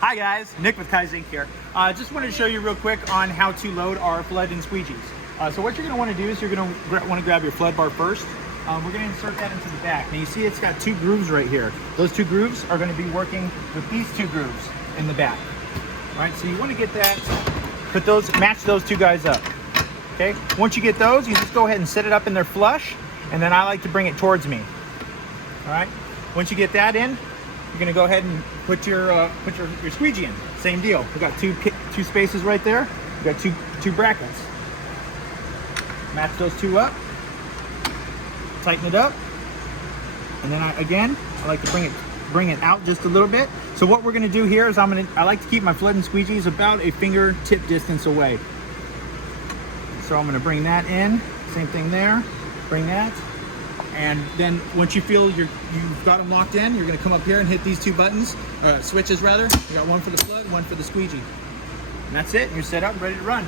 Hi guys, Nick with Kaizink here. Just wanted to show you real quick on how to load our flood and squeegees. So what you're going to want to do is you're going to want to grab your flood bar first. We're going to insert that into the back. Now you see it's got two grooves right here. Those two grooves are going to be working with these two grooves in the back. All right, so you want to get that, match those two guys up. Okay, once you get those, you just go ahead and set it up in there flush, and then I like to bring it towards me. All right, once you get that in, you're going to go ahead and put your squeegee in. Same deal. We got two spaces right there. We got two brackets. Match those two up. Tighten it up. And then I like to bring it out just a little bit. So what we're going to do here is I like to keep my flood and squeegees about a fingertip distance away. So I'm going to bring that in. Same thing there. Bring that. And then once you feel you've got them locked in, you're going to come up here and hit these two buttons, switches rather. You got one for the flood, one for the squeegee. And that's it. You're set up, ready to run.